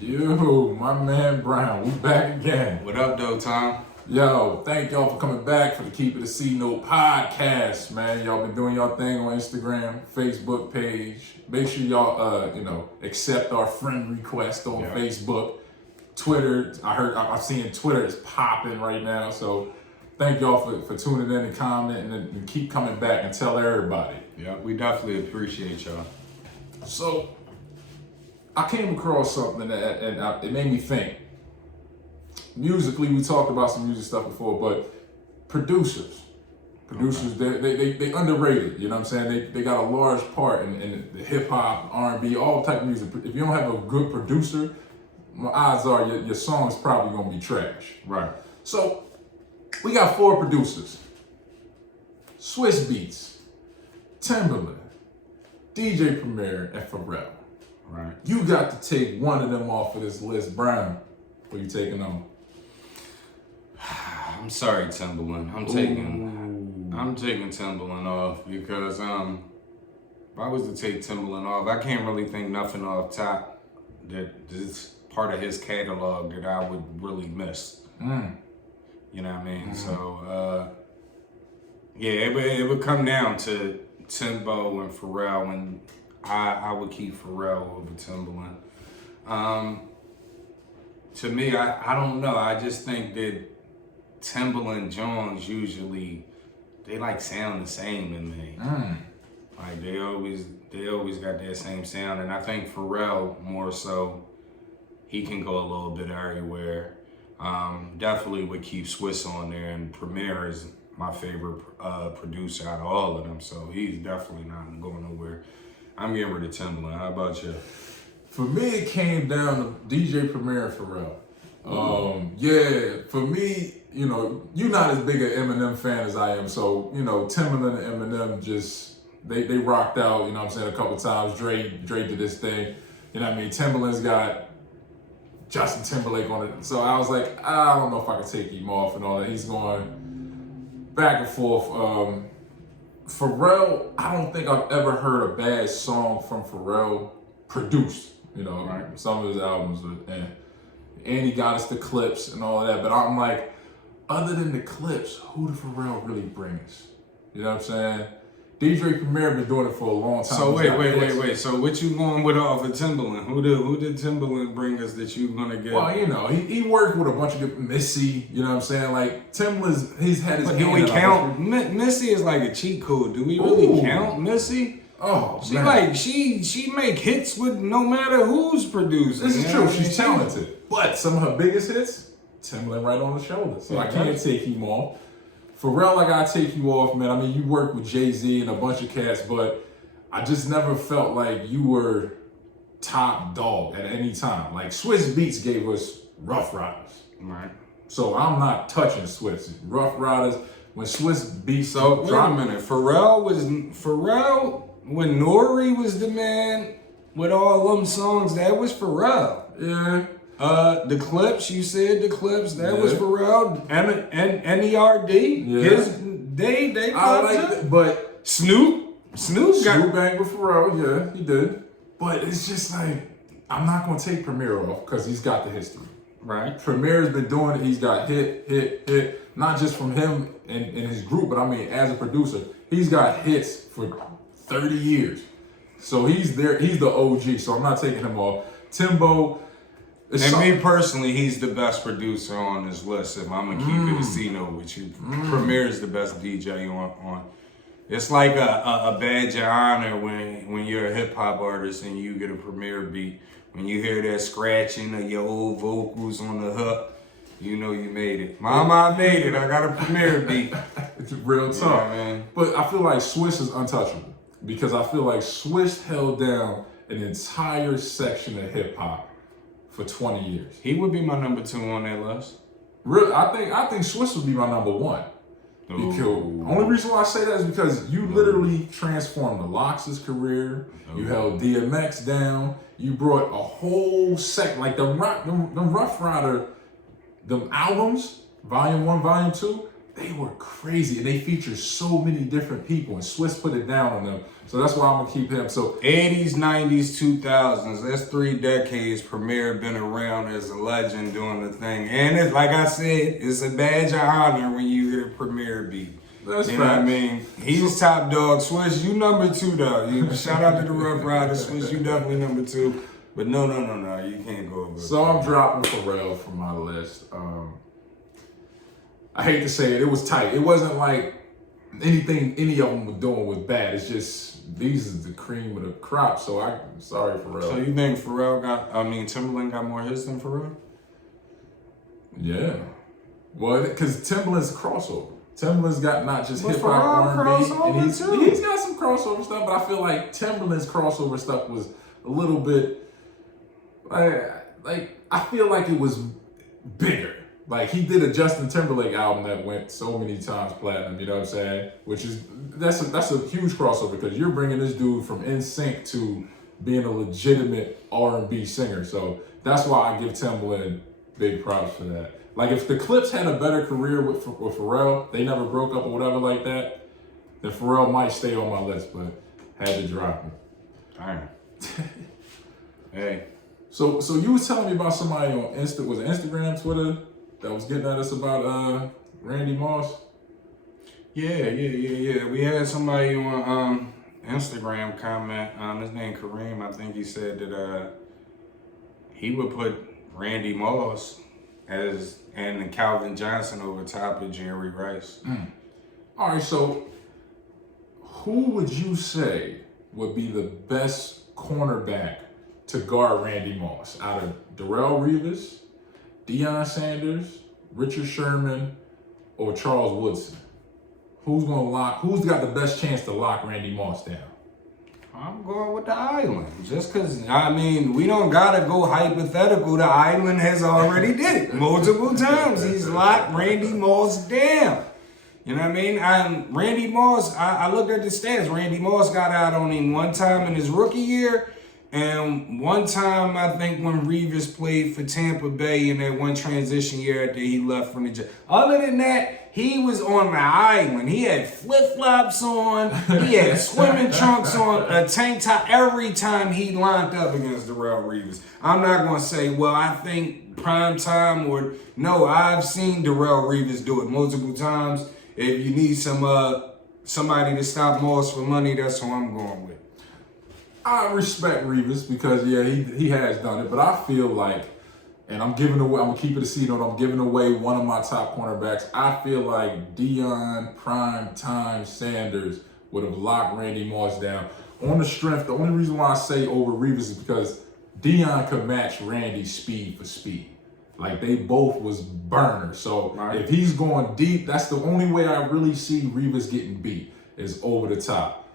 Yo, my man Brown, we back again. What up, though, Tom? Yo, thank y'all for coming back for the Keep It a C Note podcast, man. Y'all been doing y'all thing on Instagram, Facebook page. Make sure y'all, accept our friend request on Facebook. Twitter, I've seen Twitter is popping right now. So thank y'all for tuning in and commenting and keep coming back and tell everybody. Yeah, we definitely appreciate y'all. So I came across something and it made me think. Musically, we talked about some music stuff before, but producers, they underrated. You know what I'm saying? They got a large part in the hip hop, R&B, all type of music. If you don't have a good producer, well, odds are your song is probably gonna be trash. Right. So we got 4 producers: Swizz Beatz, Timbaland, DJ Premier, and Pharrel. Right. You got to take one of them off of this list, Brown. What are you taking on? I'm sorry, Timbaland. I'm taking Timbaland off because if I was to take Timbaland off, I can't really think nothing off top that this part of his catalog that I would really miss. You know what I mean? So it would come down to Timbo and Pharrell, and I would keep Pharrell over Timbaland. To me, I don't know. I just think that Timbaland Jones usually they like sound the same to me. Like they always got that same sound, and I think Pharrell more so. He can go a little bit everywhere. Definitely would keep Swizz on there, and Premier is my favorite producer out of all of them, so he's definitely not going nowhere. I'm getting rid of Timbaland. How about you? For me, it came down to DJ Premier and Pharrell. For me, you're not as big an Eminem fan as I am, so, Timbaland and Eminem just, they rocked out, you know what I'm saying, a couple times. Dre did this thing, you know what I mean? Timbaland's got Justin Timberlake on it, so I was like, I don't know if I can take him off and all that. He's going back and forth. Pharrell, I don't think I've ever heard a bad song from Pharrell produced. Right. Some of his albums, and he got us the clips and all of that. But I'm like, other than the clips, who did Pharrell really bring us? You know what I'm saying? DJ Premier been doing it for a long time. So wait. So what you going with off of Timbaland? Who did Timbaland bring us that you gonna get? Well, he worked with a bunch of good Missy. You know what I'm saying? Like he's had his. But do we count? Missy is like a cheat code. Do we really count Missy? Oh, she man. She make hits with no matter who's producing. This is true. She's talented, but some of her biggest hits, Timbaland right on the shoulder. So I can't take him off. Pharrell, I gotta take you off, man. I mean, you work with Jay-Z and a bunch of cats, but I just never felt like you were top dog at any time. Like Swizz Beatz gave us Rough Riders. Right. So I'm not touching Swizz. Rough Riders, when Swizz Beatz. So wait a minute. Pharrell when Nori was the man with all them songs, that was Pharrell. Yeah. The clips, you said the clips, that was Pharrell. And N.E.R.D. Yeah. They I like that, but Snoop banged with Pharrell, yeah, he did. But it's just like, I'm not gonna take Premier off because he's got the history. Right. Premier's been doing it, he's got hit, not just from him and his group, but I mean as a producer, he's got hits for 30 years. So he's the OG, so I'm not taking him off. Timbo. And me personally, he's the best producer on this list. If I'm gonna keep it a C-note with you, Premier is the best DJ on. It's like a badge of honor when you're a hip hop artist and you get a Premier beat. When you hear that scratching of your old vocals on the hook, you know you made it. Mama, I made it. I got a Premier beat. It's real tough, man. But I feel like Swizz is untouchable because I feel like Swizz held down an entire section of hip hop for 20 years. He would be my number 2 on that list. Really, I think Swizz would be my number 1. Because only reason why I say that is because you literally transformed the Lox's career. You held DMX down. You brought a whole like the Rough Rider, the albums, Volume 1, Volume 2. they were crazy, and they featured so many different people, and Swizz put it down on them. So that's why I'm gonna keep him. So 80s, 90s, 2000s. That's 3 decades. Premier been around as a legend doing the thing, and it's like I said, it's a badge of honor when you hear Premier beat. That's you know what I mean? He's top dog. Swizz, you number 2 though. Shout out to the Rough Riders. Swizz, you definitely number 2. But no, you can't go over. So I'm dropping Pharrel from my list. I hate to say it, it was tight. It wasn't like anything any of them were doing was bad. It's just these is the cream of the crop. So I'm sorry, Pharrell. So you think Timbaland got more hits than Pharrell? Yeah. Well, because Timbaland's a crossover. Timbaland's got not just hip hop, R&B, and he's got some crossover stuff. But I feel like Timbaland's crossover stuff was a little bit like I feel like it was bigger. Like he did a Justin Timberlake album that went so many times platinum, you know what I'm saying? That's a huge crossover because you're bringing this dude from NSYNC to being a legitimate R&B singer. So that's why I give Timbaland big props for that. Like if the Clips had a better career with Pharrell, they never broke up or whatever like that, then Pharrell might stay on my list, but had to drop him. All right. Hey. So you was telling me about somebody on Instagram, Twitter, that was getting at us about Randy Moss? Yeah. We had somebody on Instagram comment. His name Kareem. I think he said that he would put Randy Moss and Calvin Johnson over top of Jerry Rice. All right, so who would you say would be the best cornerback to guard Randy Moss out of Darrell Revis, Deion Sanders, Richard Sherman, or Charles Woodson? Who's got the best chance to lock Randy Moss down? I'm going with the Island. Just because, we don't got to go hypothetical. The Island has already did it multiple times. He's locked Randy Moss down. You know what I mean? Randy Moss, I looked at the stats. Randy Moss got out on him one time in his rookie year. And one time, I think when Revis played for Tampa Bay in that one transition year after he left from the Jets. Other than that, he was on the island. He had flip-flops on. He had swimming trunks on, a tank top every time he lined up against Darrell Revis. I'm not going to say, well, I think prime time or no, I've seen Darrell Revis do it multiple times. If you need somebody to stop Moss for money, that's who I'm going with. I respect Revis because he has done it, but I feel like, and I'm gonna keep it a C note, I'm giving away one of my top cornerbacks. I feel like Deion Prime Time Sanders would have locked Randy Moss down on the strength. The only reason why I say over Revis is because Deion could match Randy's speed for speed. Like they both was burners. So if he's going deep, that's the only way I really see Revis getting beat is over the top.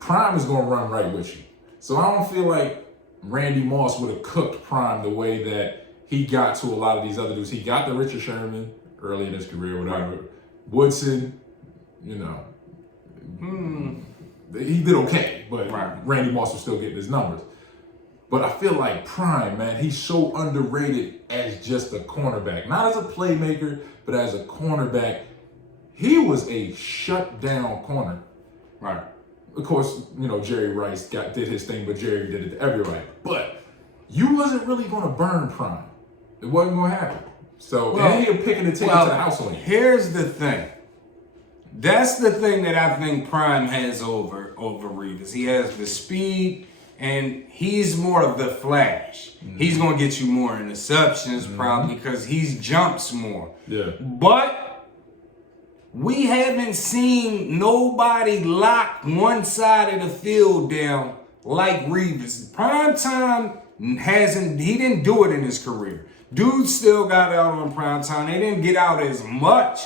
Prime is gonna run right with you. So I don't feel like Randy Moss would have cooked Prime the way that he got to a lot of these other dudes. He got the Richard Sherman early in his career, whatever. Woodson, he did okay, but Randy Moss was still getting his numbers. But I feel like Prime, man, he's so underrated as just a cornerback. Not as a playmaker, but as a cornerback. He was a shutdown corner. Right. Of course, Jerry Rice did his thing, but Jerry did it to everybody. But you wasn't really going to burn Prime. It wasn't going to happen. So, and he'll pick it and take it to the house on you. Here's the thing. That's the thing that I think Prime has over Revis. He has the speed, and he's more of the flash. Mm-hmm. He's going to get you more interceptions probably because he jumps more. Yeah. But we haven't seen nobody lock one side of the field down like Revis. Prime Time he didn't do it in his career. Dude still got out on Prime Time. They didn't get out as much.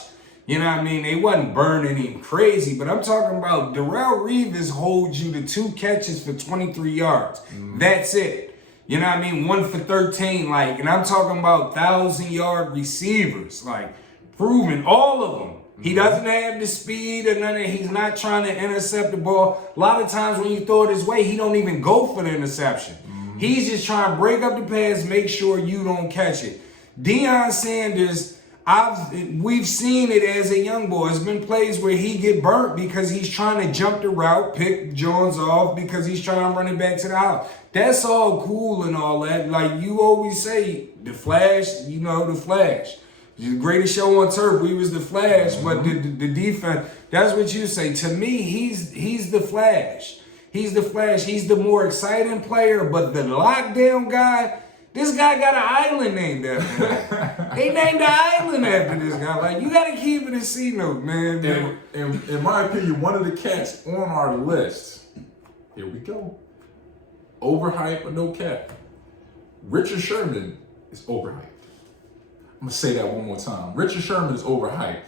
You know what I mean? They wasn't burning him crazy, but I'm talking about Darrell Revis holds you to 2 catches for 23 yards. That's it. You know what I mean? 1 for 13, and I'm talking about 1,000-yard receivers, proven all of them. He doesn't have the speed or none of that. He's not trying to intercept the ball. A lot of times when you throw it his way, he don't even go for the interception. He's just trying to break up the pass, make sure you don't catch it. Deion Sanders, we've seen it as a young boy. It's been plays where he get burnt because he's trying to jump the route, pick Jones off because he's trying to run it back to the house. That's all cool and all that. Like you always say, the Flash, the Flash. The greatest show on turf, we was the Flash, but the defense, that's what you say. To me, he's the Flash. He's the Flash. He's the more exciting player, but the lockdown guy, this guy got an island named after him. They named the island after this guy. Like, you got to keep it in C-note, man. And in my opinion, one of the cats on our list, here we go. Overhyped or no cap. Richard Sherman is overhyped. I'm going to say that one more time. Richard Sherman is overhyped.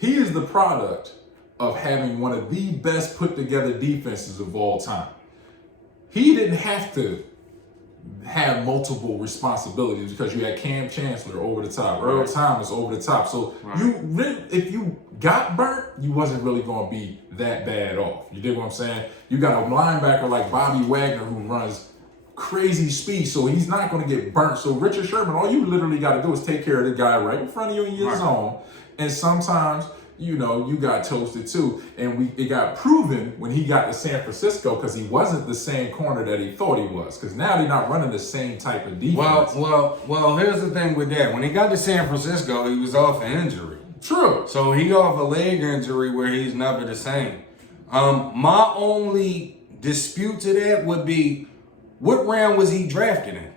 He is the product of having one of the best put together defenses of all time. He didn't have to have multiple responsibilities because you had Cam Chancellor over the top, Earl Thomas over the top. So if you got burnt, you wasn't really going to be that bad off. You dig what I'm saying? You got a linebacker like Bobby Wagner who runs crazy speed, so he's not going to get burnt. So Richard Sherman, all you literally got to do is take care of the guy right in front of you in your zone. And sometimes, you got toasted too. And it got proven when he got to San Francisco because he wasn't the same corner that he thought he was. Because now they're not running the same type of defense. Well, here's the thing with that. When he got to San Francisco, he was off an injury. True. So he off a leg injury where he's never the same. My only dispute to that would be, what round was he drafted in?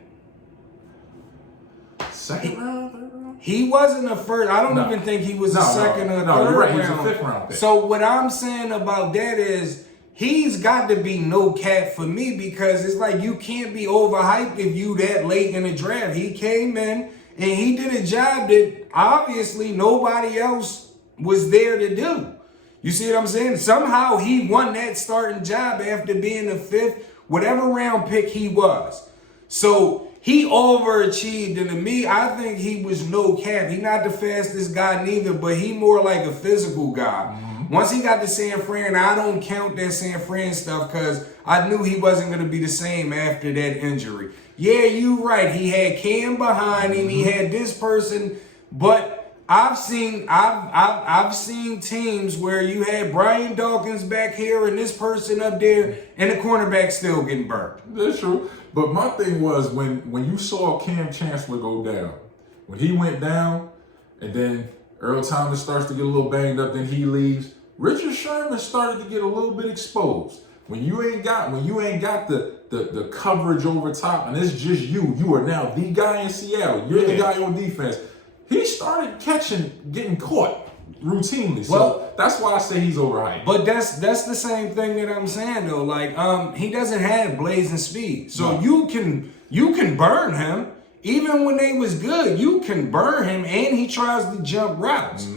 Second round, third round? He wasn't a first. I don't even think he was a second or third round. You're right. He's a fifth round pick. So what I'm saying about that is he's got to be no cap for me because it's like you can't be overhyped if you that late in the draft. He came in and he did a job that obviously nobody else was there to do. You see what I'm saying? Somehow he won that starting job after being the fifth, whatever round pick he was. So he overachieved, and to me, I think he was no cap. He not the fastest guy neither, but he more like a physical guy. Once he got to San Fran, I don't count that San Fran stuff because I knew he wasn't going to be the same after that injury. Yeah, you right. He had Cam behind him. He had this person, but I've seen teams where you had Brian Dawkins back here and this person up there, and the cornerback still getting burnt. That's true. But my thing was when you saw Cam Chancellor go down, when he went down, and then Earl Thomas starts to get a little banged up, then he leaves. Richard Sherman started to get a little bit exposed. When you ain't got the coverage over top, and it's just you are now the guy in Seattle. You're the guy on defense. He started getting caught routinely. So that's why I say he's overhyped. But that's the same thing that I'm saying though. Like he doesn't have blazing speed, so you can burn him even when they was good. You can burn him, and he tries to jump routes.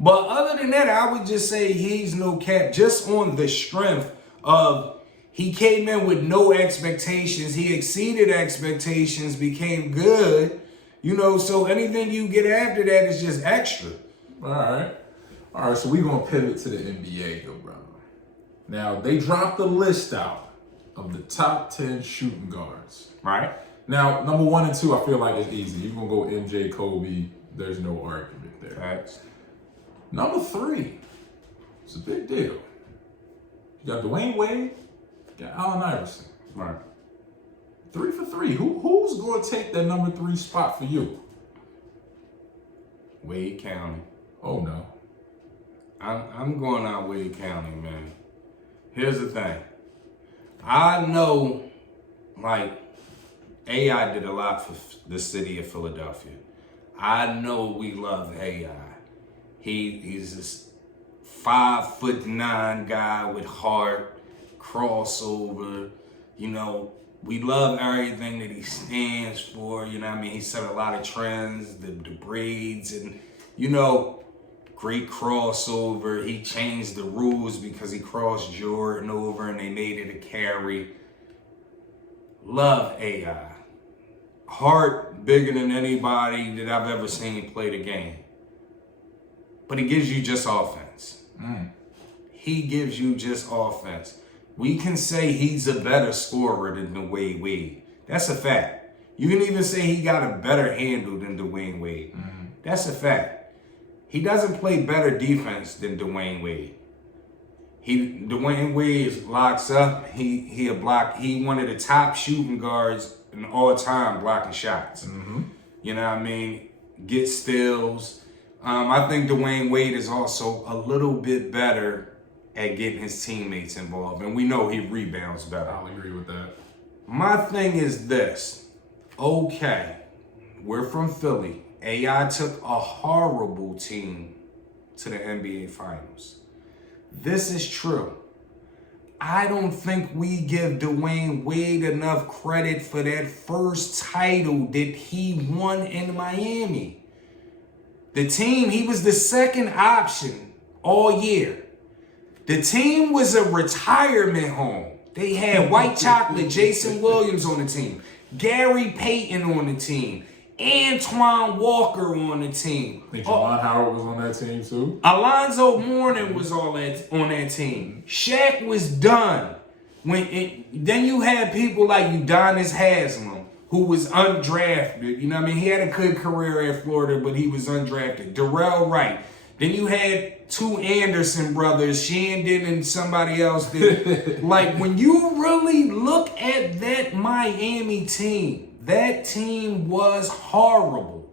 But other than that, I would just say he's no cap, just on the strength of he came in with no expectations. He exceeded expectations, became good. So anything you get after that is just extra. All right, so we're going to pivot to the NBA, though, brother. Now, they dropped the list out of the top 10 shooting guards. Right. Now, number 1 and 2, I feel like it's easy. You're going to go MJ, Kobe. There's no argument there. Facts. Number 3, it's a big deal. You got Dwayne Wade, you got Allen Iverson. Right. 3 for 3. Who's going to take that number 3 spot for you? Wade County. Oh, no. I'm going out Wade County, man. Here's the thing. I know, like, AI did a lot for the city of Philadelphia. I know we love AI. He's this 5'9" guy with heart, crossover. We love everything that he stands for. He set a lot of trends, the braids, and great crossover. He changed the rules because he crossed Jordan over and they made it a carry. Love AI. Heart bigger than anybody that I've ever seen play the game. But he gives you just offense. He gives you just offense. We can say he's a better scorer than Dwayne Wade. That's a fact. You can even say he got a better handle than Dwayne Wade. That's a fact. he doesn't play better defense than Dwayne Wade. Dwayne Wade locks up. He a block. He one of the top shooting guards in all time blocking shots. Mm-hmm. You know what I mean? Get steals. I think Dwayne Wade is also a little bit better at getting his teammates involved, and we know he rebounds better. I'll agree with that. My thing is this. Okay, we're from Philly. AI took a horrible team to the NBA Finals. This is true. I don't think we give Dwayne Wade enough credit for that first title that he won in Miami. The team, he was the second option all year. The team was a retirement home. They had White Chocolate, Jason Williams on the team, Gary Payton on the team, Antoine Walker on the team. I think Javon Howard was on that team too. Alonzo Mourning was on that team. Shaq was done. Then you had people like Udonis Haslem, who was undrafted. You know what I mean? He had a good career at Florida, but he was undrafted. Darrell Wright. Then you had two Anderson brothers, Shandon and somebody else. That, like, when you really look at that Miami team, that team was horrible.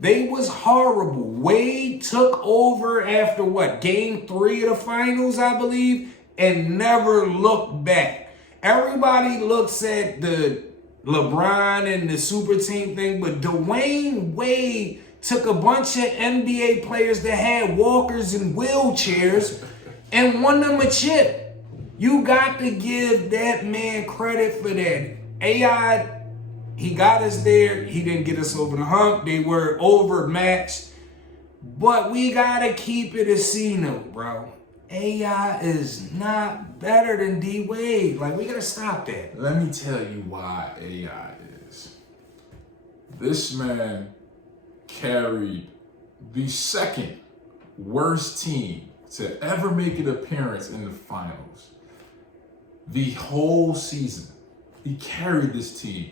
They was horrible. Wade took over after what? Game 3 of the finals, I believe, and never looked back. Everybody looks at the LeBron and the super team thing, but Dwayne Wade took a bunch of NBA players that had walkers and wheelchairs and won them a chip. You got to give that man credit for that. AI, he got us there. He didn't get us over the hump. They were overmatched. But we got to keep it a C-note, bro. AI is not better than D-Wade. Like, we got to stop that. Let me tell you why AI is. This man carried the second worst team to ever make an appearance in the finals. The whole season, he carried this team.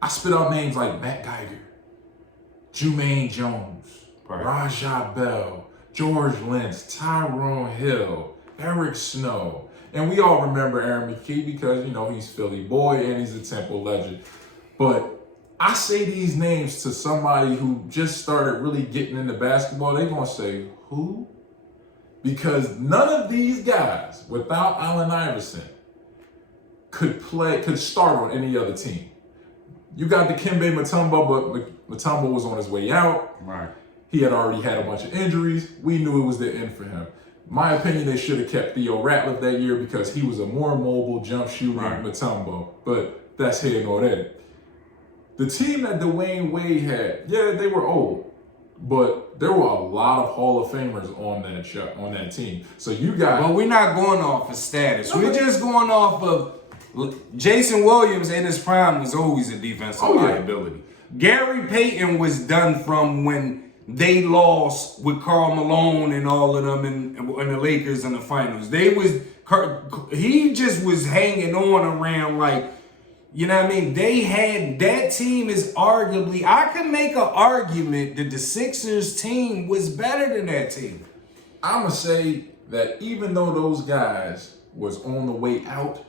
I spit out names like Matt Geiger, Jermaine Jones, Rajah Bell, George Lynch, Tyrone Hill, Eric Snow. And we all remember Aaron McKee because, you know, he's Philly boy and he's a Temple legend. But I say these names to somebody who just started really getting into basketball, they're going to say, who? Because none of these guys, without Allen Iverson, could start on any other team. You got the Dikembe Mutombo, but Mutombo was on his way out. Right. He had already had a bunch of injuries. We knew it was the end for him. My opinion, they should have kept Theo Ratliff that year because he was a more mobile jump shooter than Mutombo. But that's here nor there. The team that Dwayne Wade had, yeah, they were old, but there were a lot of Hall of Famers on that team. So you got. But we're not going off of status. We're just going off of Jason Williams in his prime was always a defensive liability. Gary Payton was done from when they lost with Karl Malone and all of them and the Lakers in the finals. He just was hanging on around like. You know what I mean? They had, that team is arguably, I can make an argument that the Sixers team was better than that team. I'm going to say that even though those guys was on the way out,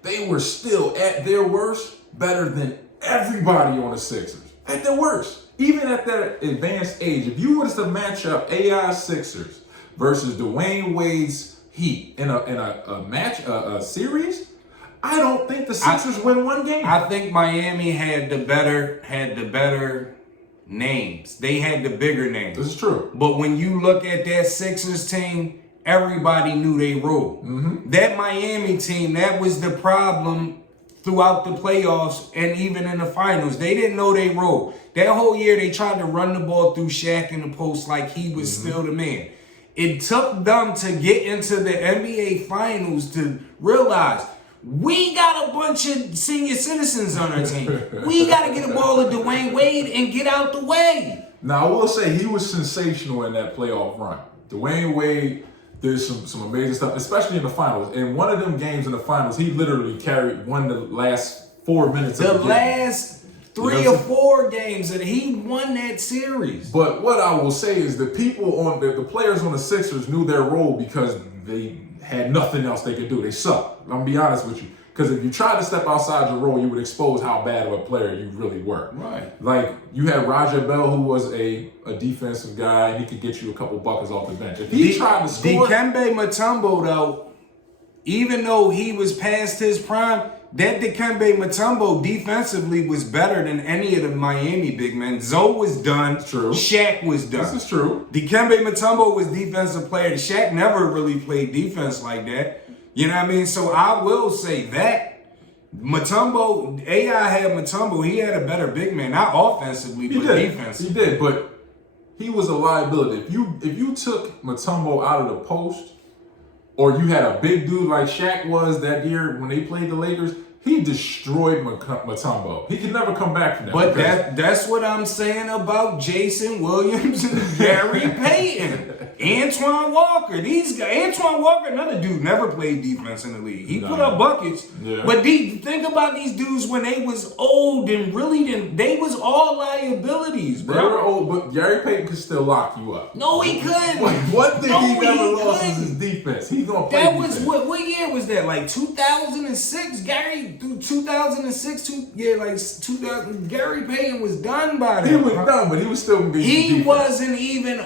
they were still at their worst better than everybody on the Sixers. At their worst. Even at their advanced age. If you was to match up AI Sixers versus Dwayne Wade's Heat in a series, I don't think the Sixers win one game. I think Miami had the better names. They had the bigger names. This is true. But when you look at that Sixers team, everybody knew their role. Mm-hmm. That Miami team, that was the problem throughout the playoffs and even in the finals. They didn't know their role. That whole year, they tried to run the ball through Shaq in the post like he was still the man. It took them to get into the NBA Finals to realize we got a bunch of senior citizens on our team. We got to get a ball to Dwayne Wade and get out the way. Now, I will say he was sensational in that playoff run. Dwayne Wade did some amazing stuff, especially in the finals. In one of them games in the finals, he literally won the last 4 minutes of the game. 3 or 4 games, and he won that series. But what I will say is the people on the players on the Sixers knew their role because they had nothing else they could do. They sucked. I'm gonna be honest with you. Because if you tried to step outside your role, you would expose how bad of a player you really were. Right. Like, you had Roger Bell, who was a defensive guy, and he could get you a couple buckets off the bench. If he tried to score... Dikembe Mutombo, though, even though he was past his prime, that Dikembe Mutombo defensively was better than any of the Miami big men. Zoe was done. True. Shaq was done. This is true. Dikembe Mutombo was defensive player. Shaq never really played defense like that. You know what I mean? So I will say that Mutombo, AI had Mutombo. He had a better big man, not offensively, but defensively. He did, but he was a liability. If you took Mutombo out of the post, or you had a big dude like Shaq was that year when they played the Lakers, he destroyed Mutombo. He could never come back from that. But that's what I'm saying about Jason Williams and Gary Payton. Antoine Walker. These guys, Antoine Walker, another dude, never played defense in the league. He put up buckets. Yeah. But think about these dudes when they was old and really didn't. They was all liabilities, bro. They were old, but Gary Payton could still lock you up. No, he couldn't. One thing he never lost was his defense. He's gonna play defense. What year was that? Like 2006? Gary through 2006, 2000. Gary Payton was done by that. He was done, but he was still gonna be. He wasn't even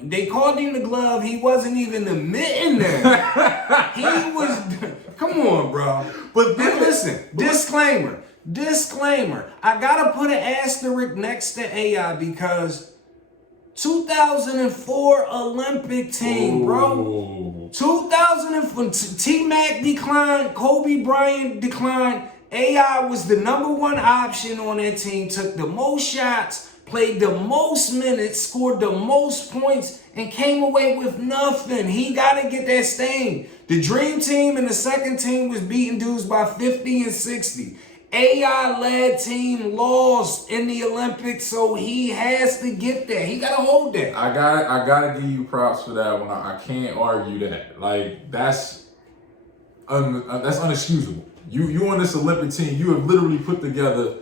they called him the glove. He wasn't even the mitten there. He was. Come on, bro. But listen, disclaimer. I gotta put an asterisk next to AI because 2004 Olympic team, bro. 2004 T-Mac declined, Kobe Bryant declined. AI was the #1 option on that team. Took the most shots, played the most minutes, scored the most points, and came away with nothing. He got to get that stain. The dream team and the second team was beating dudes by 50 and 60. AI-led team lost in the Olympics, so he has to get that. He got to hold that. I gotta give you props for that one. I can't argue that. Like, that's unexcusable. You on this Olympic team, you have literally put together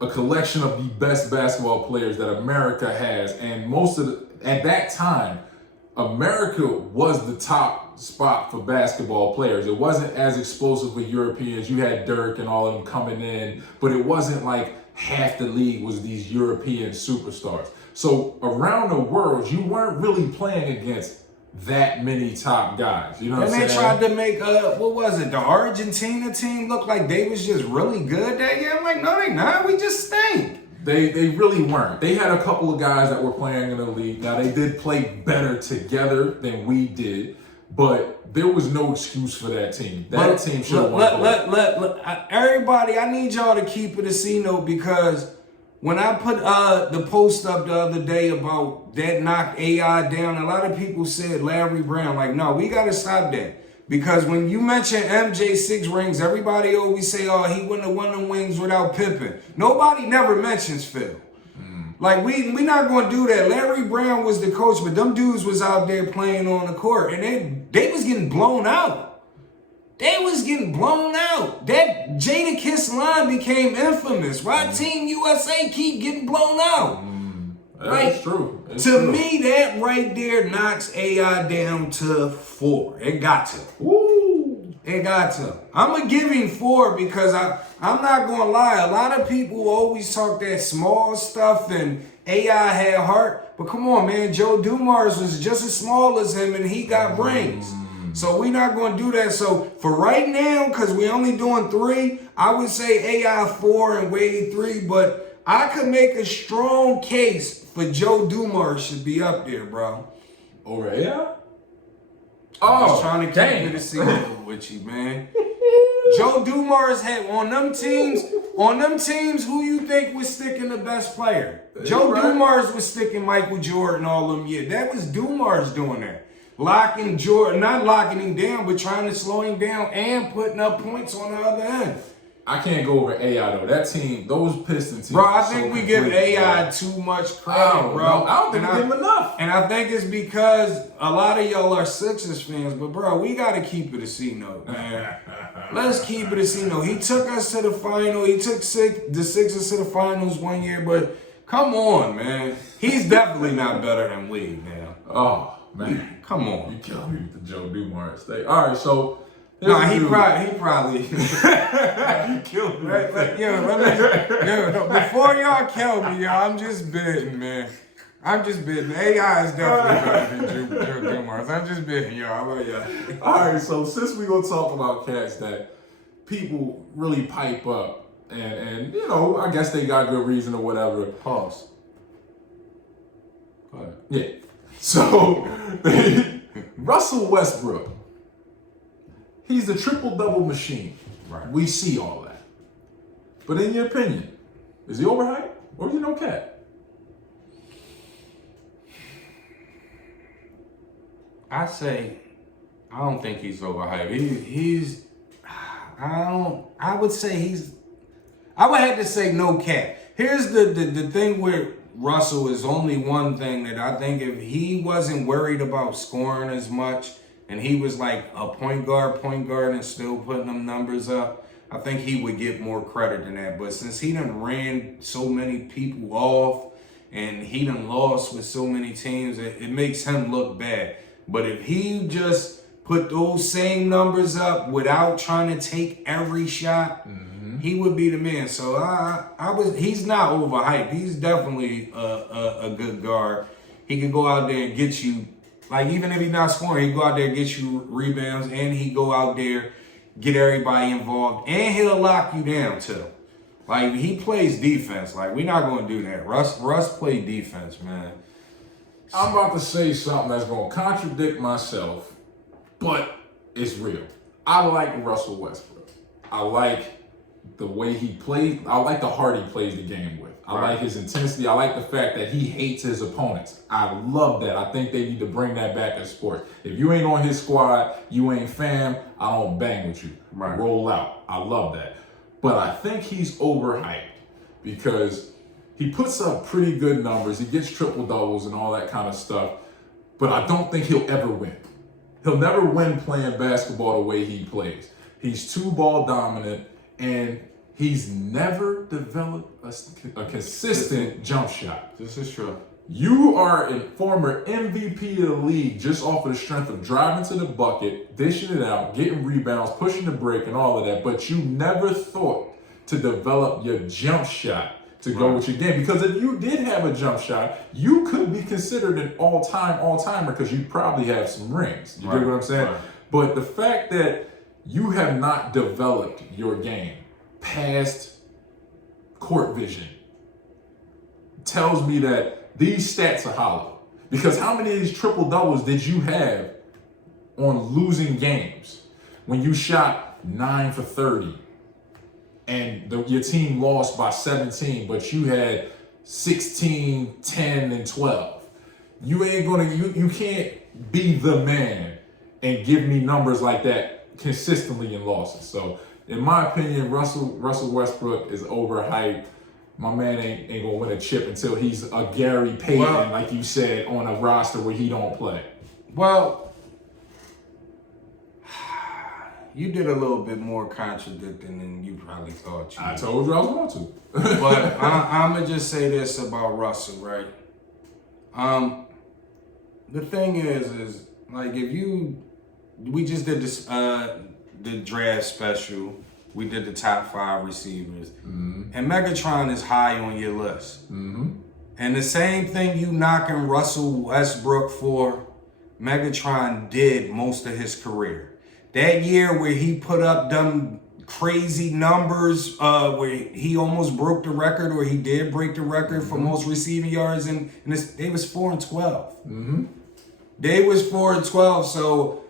a collection of the best basketball players that America has, and at that time, America was the top spot for basketball players. It wasn't as explosive with Europeans. You had Dirk and all of them coming in, but it wasn't like half the league was these European superstars. So around the world, you weren't really playing against that many top guys. You know what I'm saying? And they tried to make, what was it, the Argentina team look like they was just really good that year? I'm like, no, they not. We just stink. They really weren't. They had a couple of guys that were playing in the league. Now, they did play better together than we did, but there was no excuse for that team. That team should have won. Everybody, I need y'all to keep it a C note because when I put the post up the other day about that knocked AI down, a lot of people said Larry Brown. Like, no, we got to stop that. Because when you mention MJ 6 rings, everybody always say, oh, he wouldn't have won them wings without Pippen. Nobody never mentions Phil. Like, we not going to do that. Larry Brown was the coach, but them dudes was out there playing on the court, and they was getting blown out. They was getting blown out. That Jada Kiss line became infamous. Why Team USA keep getting blown out? That's true. To me, that right there knocks AI down to 4. It got to. Woo! It got to. I'm going to give him 4 because I'm not going to lie. A lot of people always talk that small stuff and AI had heart. But come on, man. Joe Dumars was just as small as him and he got brains. So we're not going to do that. So for right now, because we're only doing 3, I would say AI 4 and Wade 3. But I could make a strong case for Joe Dumars should be up there, bro. Over AI? I'm just trying to keep it a secret with you, man. Joe Dumars had on them teams, who you think was sticking the best player? Joe Dumars was sticking Michael Jordan all them years. That was Dumars doing that. Locking Jordan, not locking him down, but trying to slow him down and putting up points on the other end. I can't go over AI though. That team, those Piston teams. Bro, I think we give AI too much credit, bro. I don't think we give him enough. And I think it's because a lot of y'all are Sixers fans, but bro, we gotta keep it a C note, man. let's keep it as he took us to the final. He took the Sixers to the finals one year, but come on, man. He's definitely not better than Wade now. Oh, man. Come on. You killed me with the Joe Dumars thing. All right, so. No, he probably. You killed me. Before y'all kill me, y'all, I'm just bidding, man. I'm just bidding. AI is definitely better than Joe Dumars. I'm just bidding, y'all. I love y'all. All right, so since we're going to talk about cats that people really pipe up, and I guess they got good reason or whatever. Pause. Go ahead. Yeah. So, Russell Westbrook. He's the triple-double machine. Right. We see all that. But in your opinion, is he overhyped or is he no cap? I don't think he's overhyped. I would have to say no cap. Here's the thing with Russell is only one thing that I think if he wasn't worried about scoring as much, and he was like a point guard and still putting them numbers up, I think he would get more credit than that. But since he done ran so many people off and he done lost with so many teams, it makes him look bad. But if he just put those same numbers up without trying to take every shot, he would be the man. So he's not overhyped. He's definitely a good guard. He can go out there and get you. Like, even if he's not scoring, he go out there and get you rebounds, and he go out there, get everybody involved, and he'll lock you down, too. Like, he plays defense. Like, we're not going to do that. Russ play defense, man. I'm about to say something that's going to contradict myself, but it's real. I like Russell Westbrook. I like the way he plays. I like the heart he plays the game with. I like his intensity. I like the fact that he hates his opponents. I love that. I think they need to bring that back in sports. If you ain't on his squad, you ain't fam, I don't bang with you. Right. Roll out. I love that. But I think he's overhyped because he puts up pretty good numbers. He gets triple doubles and all that kind of stuff. But I don't think he'll ever win. He'll never win playing basketball the way he plays. He's too ball dominant, and he's never developed a consistent jump shot. This is true. You are a former MVP of the league just off of the strength of driving to the bucket, dishing it out, getting rebounds, pushing the break, and all of that. But you never thought to develop your jump shot to go with your game. Because if you did have a jump shot, you could be considered an all-timer because you probably have some rings. You get what I'm saying? Right. But the fact that you have not developed your game past court vision tells me that these stats are hollow. Because how many of these triple doubles did you have on losing games when you shot 9 for 30 and your team lost by 17, but you had 16, 10, and 12? You can't be the man and give me numbers like that consistently in losses. So in my opinion, Russell Westbrook is overhyped. My man ain't gonna win a chip until he's a Gary Payton, like you said, on a roster where he don't play. Well, you did a little bit more contradicting than you probably thought you did. I told you I was going to. But I'm gonna just say this about Russell, right? The thing is like we just did this the draft special. We did the top 5 receivers. Mm-hmm. And Megatron is high on your list. Mm-hmm. And the same thing you knocking Russell Westbrook for, Megatron did most of his career. That year where he put up them crazy numbers, where he almost broke the record, or he did break the record for most receiving yards, and they was 4-12. Mm-hmm. They was 4-12, so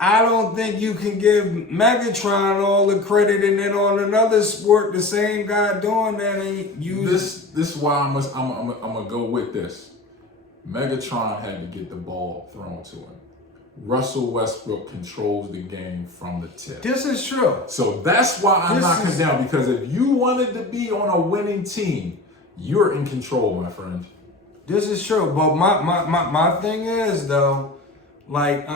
I don't think you can give Megatron all the credit and then on another sport, the same guy doing that and use This is why I'm gonna go with this. Megatron had to get the ball thrown to him. Russell Westbrook controls the game from the tip. This is true. So that's why I'm knocking him down, because if you wanted to be on a winning team, you're in control, my friend. This is true. But my thing is though, like,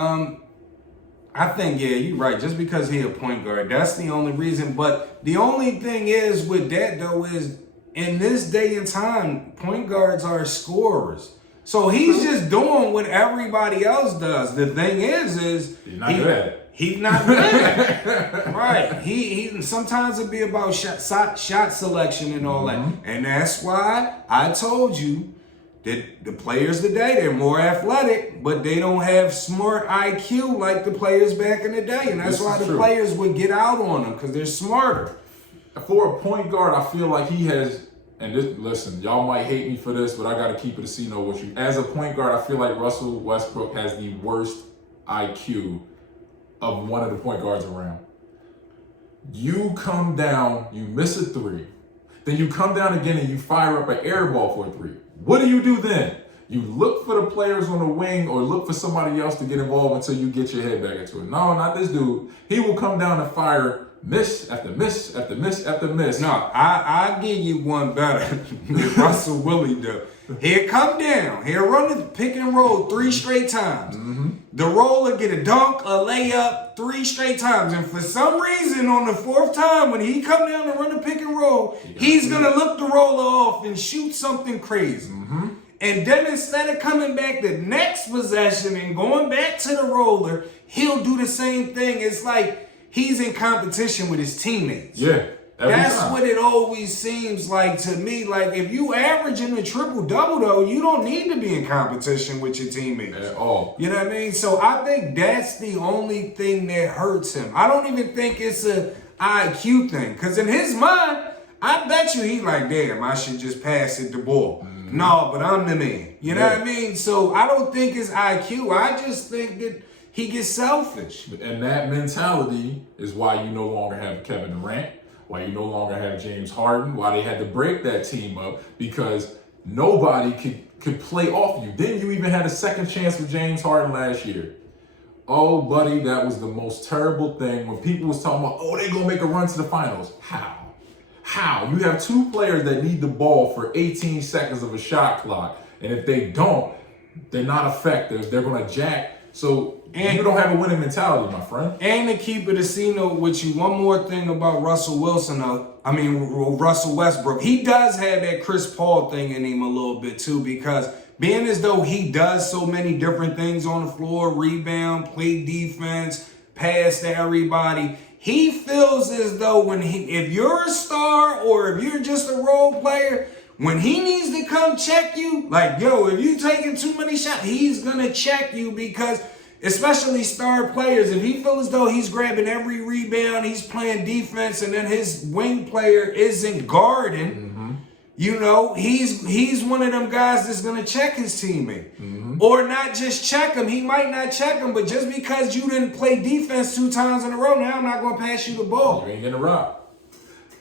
I think, yeah, you're right. Just because he a point guard, that's the only reason. But the only thing is with that, though, is in this day and time, point guards are scorers. So he's just doing what everybody else does. The thing is he's not good at it. He's not good at it. Right. He sometimes it be about shot selection and all that. And that's why I told you that the players today, they're more athletic, but they don't have smart IQ like the players back in the day. And that's why the players would get out on them, because they're smarter. For a point guard, I feel like he has, and this, listen, y'all might hate me for this, but I got to keep it a C-note with you. As a point guard, I feel like Russell Westbrook has the worst IQ of one of the point guards around. You come down, you miss a three, then you come down again and you fire up an air ball for a three. What do you do then? You look for the players on the wing or look for somebody else to get involved until you get your head back into it. No, not this dude. He will come down and fire miss after miss after miss after miss. No, I give you one better than Russell Willie do. He'll come down. He'll run the pick and roll 3 straight times. The roller get a dunk, a layup 3 straight times. And for some reason, on the 4th time, when he come down and run the pick and roll, he's going to look the roller off and shoot something crazy. And then instead of coming back the next possession and going back to the roller, he'll do the same thing. It's like he's in competition with his teammates. Yeah. That's what it always seems like to me. Like, if you averaging a triple-double, though, you don't need to be in competition with your teammates. At all. You know what I mean? So I think that's the only thing that hurts him. I don't even think it's a IQ thing. Because in his mind, I bet you he like, damn, I should just pass it the ball. No, but I'm the man. You know what I mean? So I don't think it's IQ. I just think that he gets selfish. And that mentality is why you no longer have Kevin Durant, why you no longer have James Harden, why they had to break that team up, because nobody could play off you. Then you even had a second chance with James Harden last year. Oh, buddy, that was the most terrible thing when people was talking about, oh, they're going to make a run to the finals. How? You have 2 players that need the ball for 18 seconds of a shot clock. And if they don't, they're not effective. They're going to jack. So you don't have a winning mentality, my friend. And to keep it a C-note with you, one more thing about Russell Westbrook. He does have that Chris Paul thing in him a little bit too, because being as though he does so many different things on the floor, rebound, play defense, pass to everybody, he feels as though if you're a star or if you're just a role player, when he needs to come check you, like, yo, if you taking too many shots, he's going to check you, because especially star players, if he feels as though he's grabbing every rebound, he's playing defense, and then his wing player isn't guarding, you know, he's one of them guys that's going to check his teammate. Or not just check him. He might not check him, but just because you didn't play defense 2 times in a row, now I'm not going to pass you the ball. You ain't getting a rock.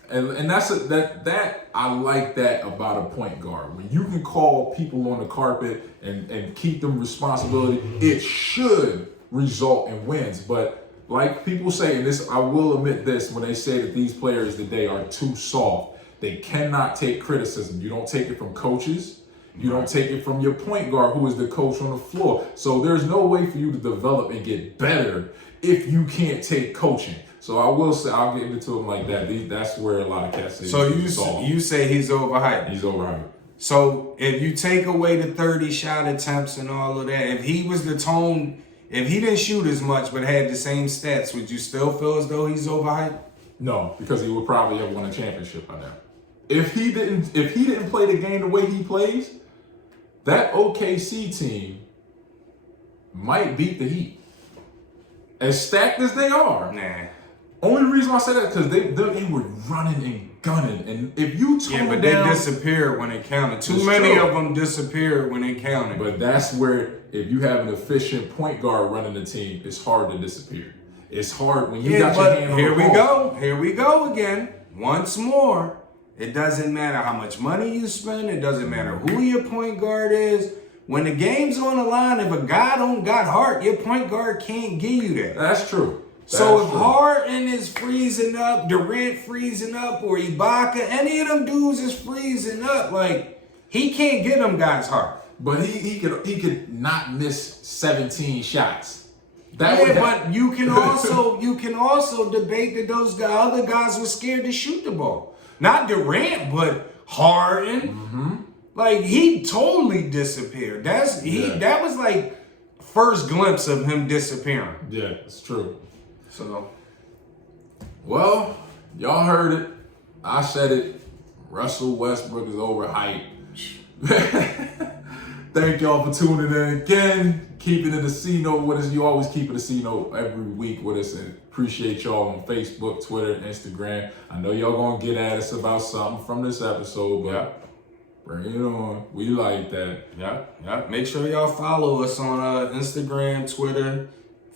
And that's that I like that about a point guard. When you can call people on the carpet and keep them responsibility, it should result in wins. But like people say, and this, I will admit this, when they say that these players today are too soft, they cannot take criticism. You don't take it from coaches. You don't take it from your point guard, who is the coach on the floor. So there's no way for you to develop and get better if you can't take coaching. So I will say, I'll get into him like that. That's where a lot of cats say. So you say he's overhyped. He's overhyped. So if you take away the 30 shot attempts and all of that, if he was the tone, if he didn't shoot as much but had the same stats, would you still feel as though he's overhyped? No, because he would probably have won a championship by now. If he didn't play the game the way he plays, that OKC team might beat the Heat. As stacked as they are. Nah. Only reason why I say that because they were running and gunning, and if you but they disappeared when it counted. Too many of them disappeared when it counted. But that's where, if you have an efficient point guard running the team, it's hard to disappear. It's hard when you got your hand on the ball. Here we go again. Once more, it doesn't matter how much money you spend. It doesn't matter who your point guard is. When the game's on the line, if a guy don't got heart, your point guard can't give you that. That's true. So if Harden is freezing up, Durant freezing up, or Ibaka, any of them dudes is freezing up, like, he can't get them guys heart. But he could not miss 17 shots. But you can also debate that those other guys were scared to shoot the ball. Not Durant, but Harden. Mm-hmm. Like, he totally disappeared. That was like first glimpse of him disappearing. Yeah, it's true. So, well, y'all heard it. I said it. Russell Westbrook is overhyped. Thank y'all for tuning in again. Keeping it a C note with us. You always keep it a C note every week with us, and appreciate y'all on Facebook, Twitter, Instagram. I know y'all gonna get at us about something from this episode, but bring it on. We like that. Yeah. Make sure y'all follow us on Instagram, Twitter,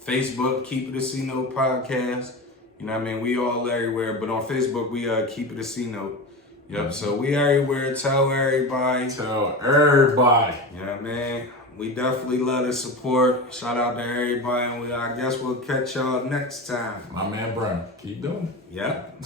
Facebook. Keep it a C note podcast. You know what I mean? We all everywhere, but on Facebook we keep it a C note. Yep. So we everywhere. Tell everybody. Yeah, man. We definitely love the support. Shout out to everybody. And I guess we'll catch y'all next time. My man Brown. Keep doing it. Yep.